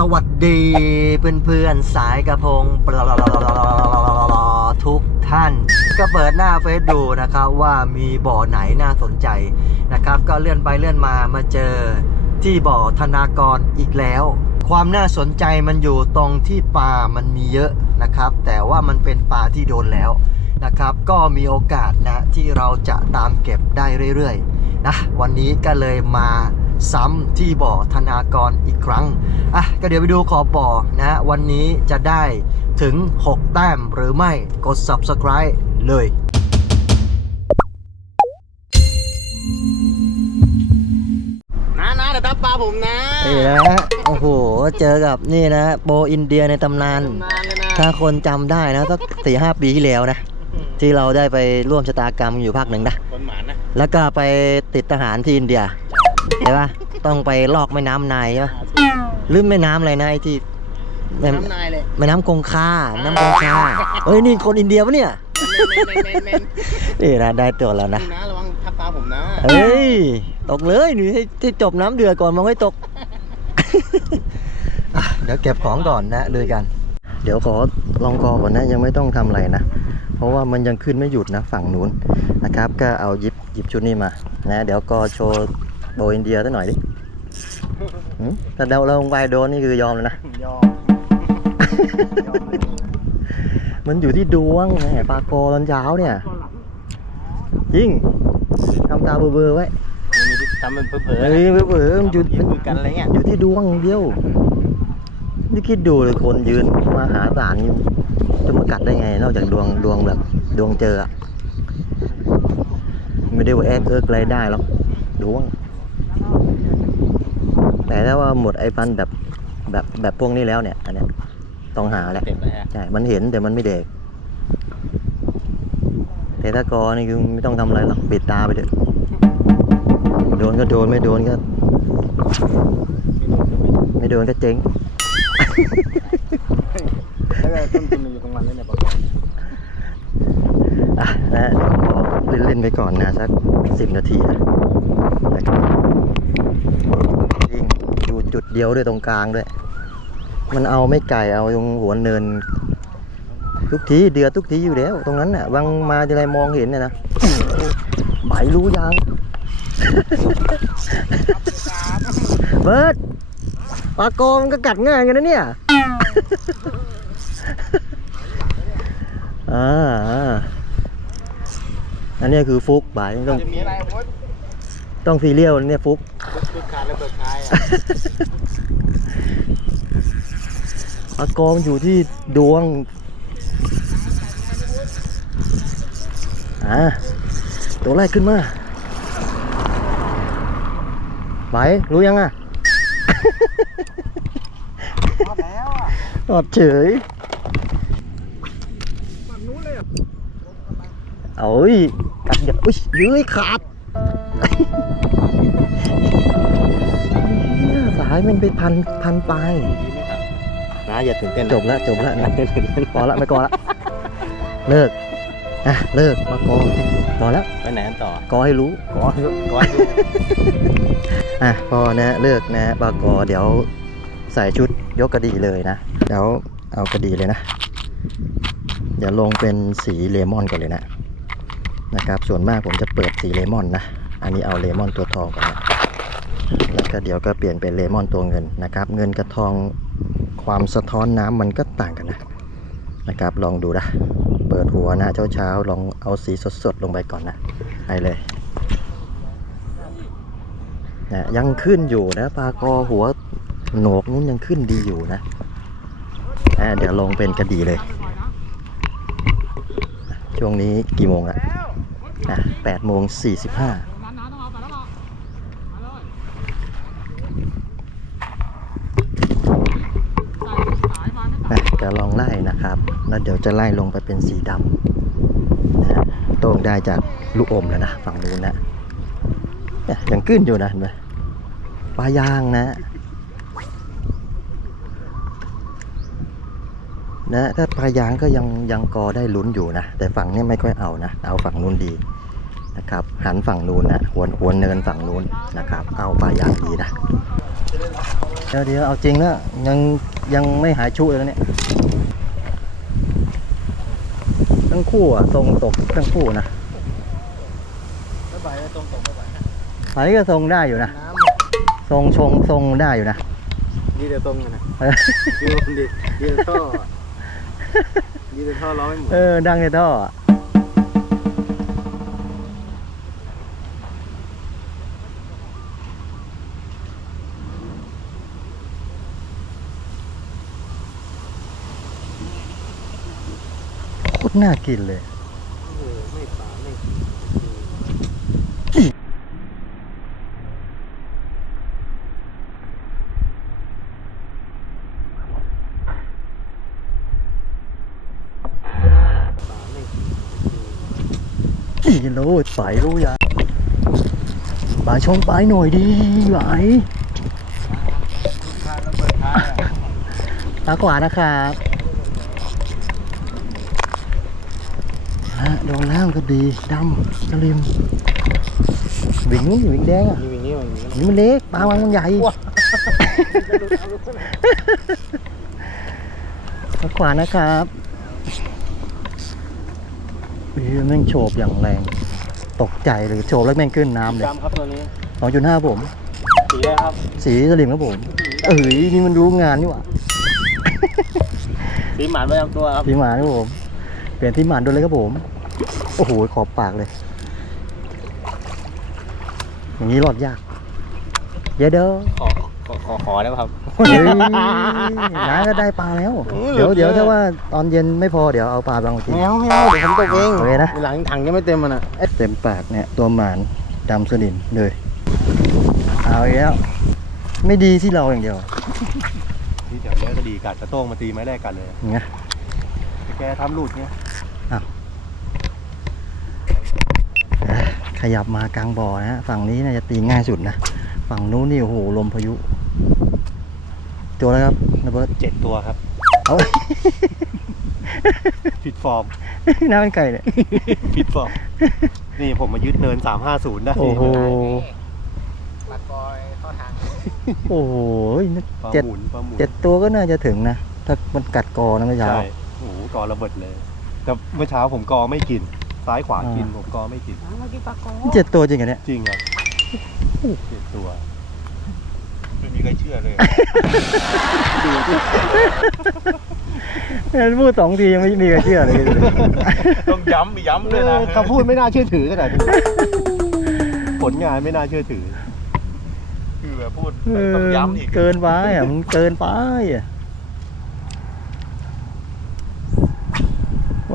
สวัสดีเพื่อนๆสายกระพงปลทุกท่าน ก็เปิดหน้าเฟซดูนะครับว่ามีบ่อไหนน่าสนใจนะครับ ก็เลื่อนไปเลื่อนมามาเจอที่บ่อธนากรอีกแล้ว ความน่าสนใจมันอยู่ตรงที่ปลามันมีเยอะนะครับ แต่ว่ามันเป็นปลาที่โดนแล้วนะครับ ก็มีโอกาสนะที่เราจะตามเก็บได้เรื่อยๆนะวันนี้ก็เลยมา ซ้ำที่บ่อธนากรอีกครั้งอะก็เดี๋ยวไปดูขอบบ่อนะฮะวันนี้จะได้ถึง 6 แต้มหรือไม่กด subscribe เลยนะนะเดี๋ยวทับปลาผมนะนี่นะฮะโอ้โห เจอกับนี่นะโบอินเดียในตำนานนานเลยนะถ้าคนจำได้นะสักสี่ห้าปีที่แล้วนะ ที่เราได้ไปร่วมชะตากรรมอยู่ภาคหนึ่งนะคนหมานะแล้วก็ไปติดทหารที่อินเดีย ใช่ปะต้องไปลอกแม่น้ำไนายใช่ปะลืมแม่น้ำอะไรนะไอ้ที่แม่น้ำนายเลยแม่น้ำคงคาแม่น้ำคงคาเฮ้ยนี่คนอินเดียปะเนี่ยเมนเมนเมนนี่นะได้ตัวแล้วนะนะระวังทับปลาผมนะเฮ้ย ตกเลยนี่ให้ที่จบน้ำเดือดก่อนมันไม่ตก อะเดี๋ยวเก็บของก่อนนะเลยกัน เดี๋ยวขอลองกอก่อนนะ ยังไม่ต้องทำอะไรนะ เพราะว่ามันยังขึ้นไม่หยุดนะฝั่งนู้นนะครับ ก็เอาหยิบหยิบชุดนี้มานะ เดี๋ยวกอโชว์ โบอินเดียสักหน่อยดิหืมถ้าเดาลงไปโดนนี่คือยอมแล้วนะ ยอม มันอยู่ที่ดวงแหมปลาโกตอนเช้าเนี่ยจริงทำตาเบลอๆไว้มีที่ทำเป็นเผลอเฮ้ยเผื่อๆมันอยู่ยืมันนคุยกันอะไรเงี้ยอยู่ที่ดวงอย่างเดียวนี่คิดดูเลยคนยืนมาหาสารนี่จะมากัดได้ไง นอกจากดวงดวงแบบดวงเจออะไม่ได้ว่าแอกเอิกอะไรได้หรอกดวง แต่ถ้าว่าหมดไอ้พันธุ์แบบแบบแบบพวกนี้แล้วเนี่ย อันเนี้ยต้องหาแหละเต็มเลยฮะใช่ มันเห็นแต่มันไม่เด็กแต่ถ้ากอนี่คือไม่ต้องทำอะไรหรอกปิดตาไปเถอะโดนก็โดนไม่โดนก็ ไม่โดนก็เจ๊ง แล้วก็ต้นทุนอยู่ตรงนั้นเลยเนี่ยปลากรอะนะเดี๋ยวขอเล่นๆไปก่อนนะสักสิบนาทีนะนะครับยิงอยู่ จุดเดียวด้วยตรงกลางด้วย มันเอาไม่ไกลเอาตรงหัวเนิน ทุกทีเดือดทุกทีอยู่แล้ว ตรงนั้นน่ะบางมาจะไรมองเห็นเนี่ยนะใบรู้ยังเบิร์ดปลาโกงมันก็กัดง่ายกันนะเนี่ยอ่าอันนี้คือฟุกบ่ายต้องต้องซีเรียลเนี่ยฟุก ชุดขาดแล้วเบิกคายอะอากรอยู่ที่ดวง อ่าตัวแรกขึ้นมาไหวรู้ยังอะพอแล้วอะอดเฉยฝั่งนู้นเลยอะเอ้ยกัดเดี๋ยวอุ้ยยื้อขาด สายมันไปพันพันปลายนะอย่าตื่นเต้นจบแล้วจบแล้วนะพอละไม่กอละเลิกอะเลิกมากอพอแล้วไปไหนกันต่อกอให้รู้ก่อนก่อนดูอะพอนะเลิกนะปากอเดี๋ยวใส่ชุดยกกระดีเลยนะเดี๋ยวเอากระดีเลยนะเดี๋ยวลงเป็นสีเลมอนก่อนเลยนะนะครับ ส่วนมากผมจะเปิดสีเลมอนนะ อันนี้เอาเลมอนตัวทองก่อนนะแล้วก็เดี๋ยวก็เปลี่ยนเป็นเลมอนตัวเงินนะครับ เงินกับทองความสะท้อนน้ำมันก็ต่างกันนะนะครับ ลองดูนะ เปิดหัวนะเช้าๆลองเอาสีสดๆลงไปก่อนนะไปเลยนะยังขึ้นอยู่นะปลากอหัวโหนกนู้นยังขึ้นดีอยู่นะอะเดี๋ยวลงเป็นกระดีเลย ช่วงนี้กี่โมงละอะแปดโมงสี่สิบห้านะจะลองไล่ นะครับ แล้วเดี๋ยวจะไล่ลงไปเป็นสีดำนะโต้งได้จากลูกอมแล้วนะฝั่งนู้นนะเนี่ยยังขึ้นอยู่นะเห็นไหมปลายางนะนะถ้าปลายางก็ยังยังกอได้ลุ้นอยู่นะ แต่ฝั่งนี้ไม่ค่อยเอานะ เอาฝั่งนู้นดีนะครับ หันฝั่งนู้นนะหัวหัวเนินฝั่งนู้นนะครับ เอาปลายางดีนะเดี๋ยวเดี๋ยวเอาจริงนะยังยังไม่หายชุเลยเนี่ย ทั้งคู่อะทรงตกทั้งคู่นะไม่ไหวตรงตรงไม่ไหวไหนก็ทรงได้อยู่นะ น้ทรงชงทรงได้อยู่นะำดีเดี๋ยวตรงกันนะเออดีดีดีเดี๋ยวท่อดีเดี๋ยวท่อร้องไม่หมดเออ ดังในท่ออะ น่ากินเลยเออไม่ป่าไม่อีโลไปรู้ยังปลาชงไปหน่อยดีไหวทานระเบิดทานปลาขวานะครับ ฮะโดนแล้วก็ดีดำกระลิมหวิงหวิงแดงอะนี่วิ่งนี่วิ่งนี่นี่มันเล็กปลาวางมันใหญ่ปลาขวานะครับอุ้ยแม่งโฉบอย่างแรง ตกใจเลยโฉบแล้วแม่งขึ้นน้ำเลยดำครับตัวนี้สองจุดห้าผม สีอะไรครับ สีสลิมครับผม เอ้ยนี่มันรู้งานนี่หว่าสีหมานประจำตัวครับที่หมานครับผม เปลี่ยนที่หมานดูเลยครับผม โอ้โห ขอบปากเลย อย่างนี้รอดยาก เดี๋ยวเด้อขอขอขอขอได้ป่ะครับ เฮ้ยน้าก็ได้ปลาแล้วเออเดี๋ยวหลุดเลยเดี๋ยวถ้าว่าตอนเย็นไม่พอเดี๋ยวเอาปลาบางทีไม่เอาไม่เอาเดี๋ยวผมตกเองโอเคนะ หลังถังยังไม่เต็มมันอะเต็มปากเนี่ย ตัวหมานดำสนิมเลย เอาอีกแล้ว ไม่ดีที่เราอย่างเดียวที่แถวเนี้ยก็ดีกัดกระโต้งมาตีไม้แรกกันเลยอย่างเงี้ยแต่แกทำหลุดเนี้ยอะ ขยับมากลางบ่อนะฮะฝั่งนี้น่าจะตีง่ายสุดนะ ฝั่งนู้นนี่โอ้โหลมพายุ ตัวแล้วครับนะเบิร์ตเจ็ดตัวครับเอา ผิดฟอร์มหน้าเป็นไก่เลยผิดฟอร์ม นี่ผมมายึดเนิน 350 ได้โอ้โหปัดบอยเข้าทางโอ้โหปลาเจ็ดหมุนปลาหมุนเจ็ดตัวก็น่าจะถึงนะ ถ้ามันกัดกอนะเมื่อเช้าใช่โอ้โหกอระเบิดเลย แต่เมื่อเช้าผมกอไม่กิน ซ้ายขวากินอ่าผมกอไม่กินเจ็ดตัวจริงเหรอเนี่ย จริงครับเจ็ดตัว ไม่มีใครเชื่อเลย พูดสองทียังไม่มีใครเชื่อเลย ต้องย้ำย้ำด้วยนะคำพูดไม่น่าเชื่อถือขนาดนี้ผลงานไม่น่าเชื่อถือ คือแบบพูดเออต้องย้ำอีก เกินไปอะมันเกินไปอะ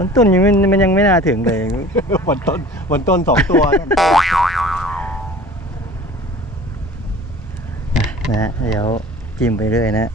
วันต้นยังไม่มันยังไม่น่าถึงเลย วันต้นวันต้นสองตัวนะฮะเดี๋ยวจิ้มไปเรื่อยนะ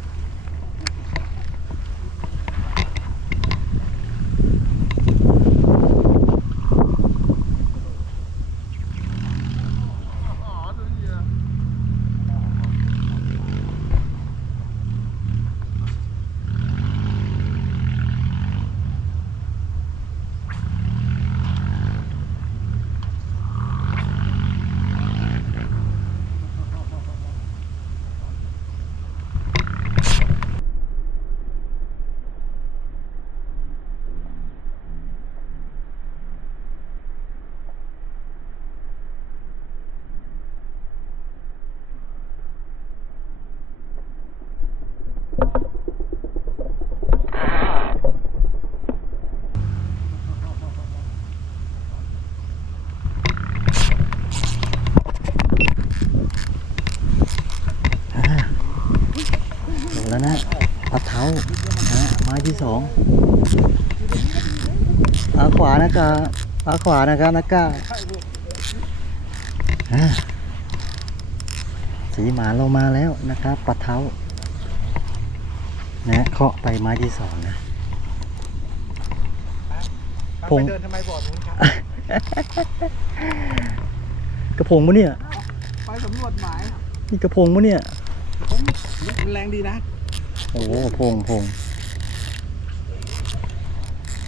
ถึงแล้วนะปัดเท้านะไม้ที่สองอาข วานะครับอาขวานะครับนักก้าอ่าสีหมาเรามาแล้วนะครับปัดเท้านะเคาะไปไม้ที่สองนะพงเดินทำไมบอกนู้นครับกระพงมะเนี่ยไปสำรวจหมายนี่กระพงมะเนี่ยมันแรงดีนะ โอ้โหพงพง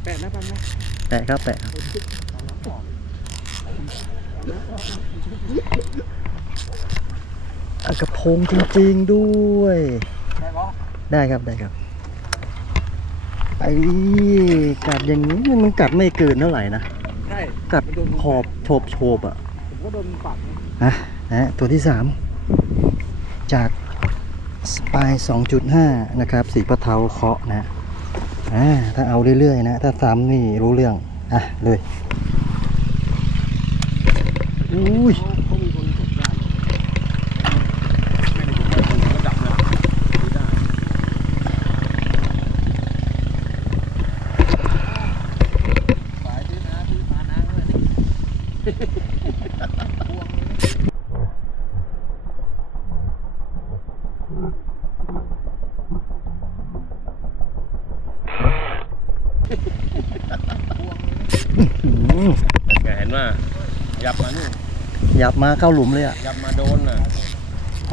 แปะนะปันนะ แปะครับแปะครับกระพงจริงๆด้วยได้ได้ครับได้ครับไอ้กัดอย่างนี้มันกัดไม่เกินเท่าไหร่นะใช่กัดขอบโฉบโฉบๆอะผมก็โดนปักนะนะตัวที่3จากสปาย 2.5 นะครับ สีปะเทาเคาะนะ อ่าถ้าเอาเรื่อยๆนะ ถ้าซ้ำนี่รู้เรื่อง อะ เลยอุ้ย เขามีคนกดได้ไม่ได้ผมว่าคนก็ดับเลยไม่ได้สายที่นะที่มานะเลย อืมแกเห็นว่ายับมานี่ยับมาเข้าหลุมเลยอะ ยับมาโดนน่ะ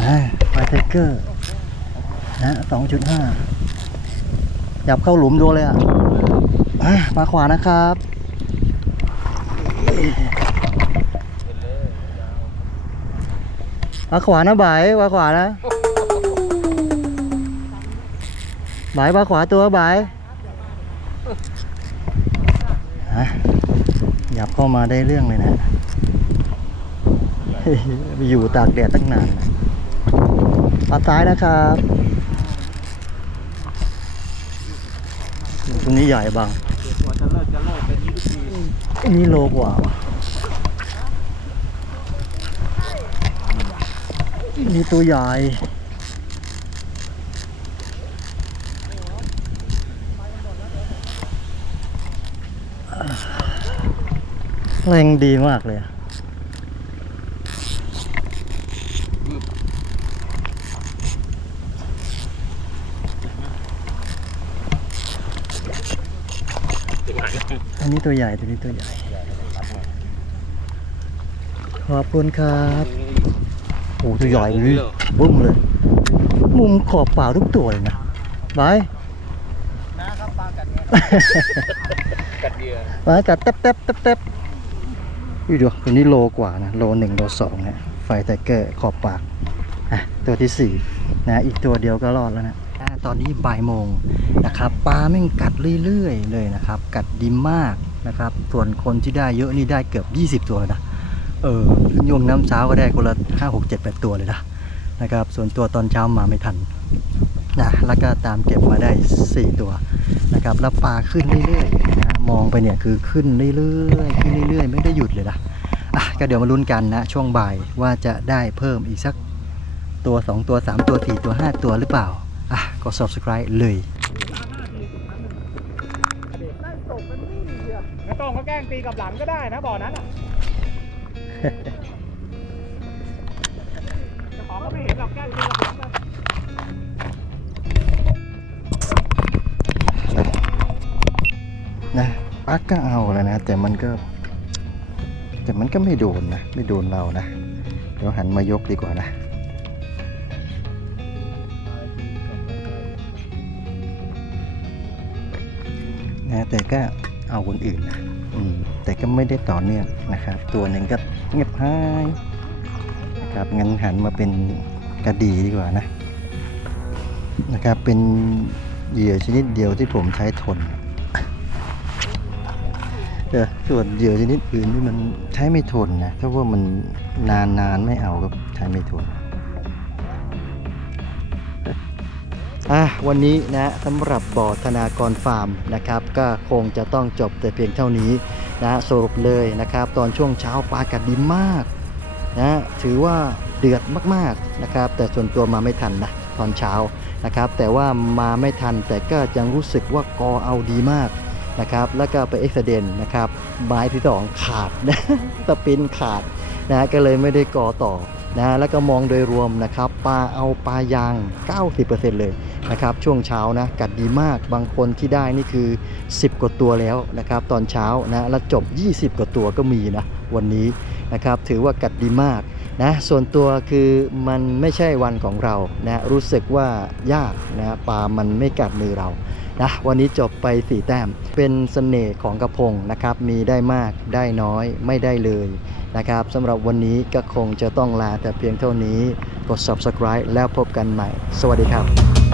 อ่าไฟเทเกอร์นะ2.5ยับเข้าหลุมโดนเลยอะอะมาขวานะครับมาขวานะบ่ายมาขวานะบ่ายมาขวาตัวบ่าย ฮะหยับเข้ามาได้เรื่องเลยนะไปอยู่ตากแดดตั้งนานนะปัดซ้ายนะครับตรงนี้ใหญ่บางตัวจะเลิกจะเลิกเป็นยี่สิบปีอันนี้โลกว่านี่ตัวใหญ่ แรงดีมากเลยอะอันนี้ตัวใหญ่ตัวนี้ตัวใหญ่ ขอบคุณครับโอ้ตัวใหญ่เลยบึ้มเลย มุมขอบเปล่าทุกตัวเลยนะบายนะครับปลากันไงกัดเหยื่อมากัดแต๊บแต๊บแต๊บแต๊บ อยู่ดูตัวนี้โลกว่านะ โลหนึ่งโลสองนะไฟไทเกอร์ขอบปาก อะ ตัวที่สี่นะ อีกตัวเดียวก็รอดแล้วนะอะตอนนี้บ่ายโมงนะครับปลาแม่งกัดเรื่อยๆเลยนะครับ กัดดีมากนะครับ ส่วนคนที่ได้เยอะนี่ได้เกือบ 20 ตัวนะ เออยวงน้ำเช้าก็ได้คนละห้าหกเจ็ดแปดตัวเลยนะนะครับ ส่วนตัวตอนเช้ามาไม่ทันนะแล้วก็ตามเก็บมาได้ 4 ตัว นะครับแล้วปลาขึ้นเรื่อยๆนะมองไปเนี่ยคือขึ้นเรื่อยๆขึ้นเรื่อยๆ ไม่ได้หยุดเลยนะอะก็เดี๋ยวมาลุ้นกันนะช่วงบ่ายว่าจะได้เพิ่มอีกสักตัว 2 ตัว 3 ตัว 4 ตัว 5 ตัวหรือเปล่า อะก็ subscribe เลยไม่ต้องเขาแกล้งตีกับหลังก็ได้นะบ่อนั้นอะ กก็เอาแล้วนะ แต่มันก็ แต่มันก็ไม่โดนนะ ไม่โดนเรานะ เดี๋ยวหันมายกดีกว่านะนะแต่ก็เอาคนอื่นนะอืมแต่ก็ไม่ได้ต่อเนื่องนะครับ ตัวหนึ่งก็เงียบหายนะครับงั้นหันมาเป็นกระดีดีกว่านะนะครับเป็นเหยื่อชนิดเดียวที่ผมใช้ทน ส่วนเหยื่อชนิดอื่นนี่มันใช้ไม่ทนนะ ถ้าว่ามันนานนานไม่เอาก็ใช้ไม่ทนอะวันนี้นะสำหรับบ่อธนากรฟาร์มนะครับ ก็คงจะต้องจบแต่เพียงเท่านี้นะสรุปเลยนะครับ ตอนช่วงเช้าปลากัดดีมากนะถือว่าเดือดมากๆนะครับ แต่ส่วนตัวมาไม่ทันนะตอนเช้านะครับ แต่ว่ามาไม่ทันแต่ก็ยังรู้สึกว่ากอเอาดีมาก นะครับแล้วก็ไปเอ็กซ์เดนนะครับไม้ที่สองขาดนะสปินขาดนะก็เลยไม่ได้ก่อต่อนะแล้วก็มองโดยรวมนะครับปลาเอาปลายาง 90%เลยนะครับช่วงเช้านะกัดดีมากบางคนที่ได้นี่คือ 10 กว่าตัวแล้วนะครับตอนเช้านะแล้วจบ 20 กว่าตัวก็มีนะวันนี้นะครับถือว่ากัดดีมากนะส่วนตัวคือมันไม่ใช่วันของเรานะรู้สึกว่ายากนะปลามันไม่กัดมือเรา นะวันนี้จบไป 4 แต้ม เป็นเสน่ห์ของกระพงนะครับ มีได้มากได้น้อยไม่ได้เลยนะครับสำหรับวันนี้ก็คงจะต้องลาแต่เพียงเท่านี้ กด subscribe แล้วพบกันใหม่ สวัสดีครับ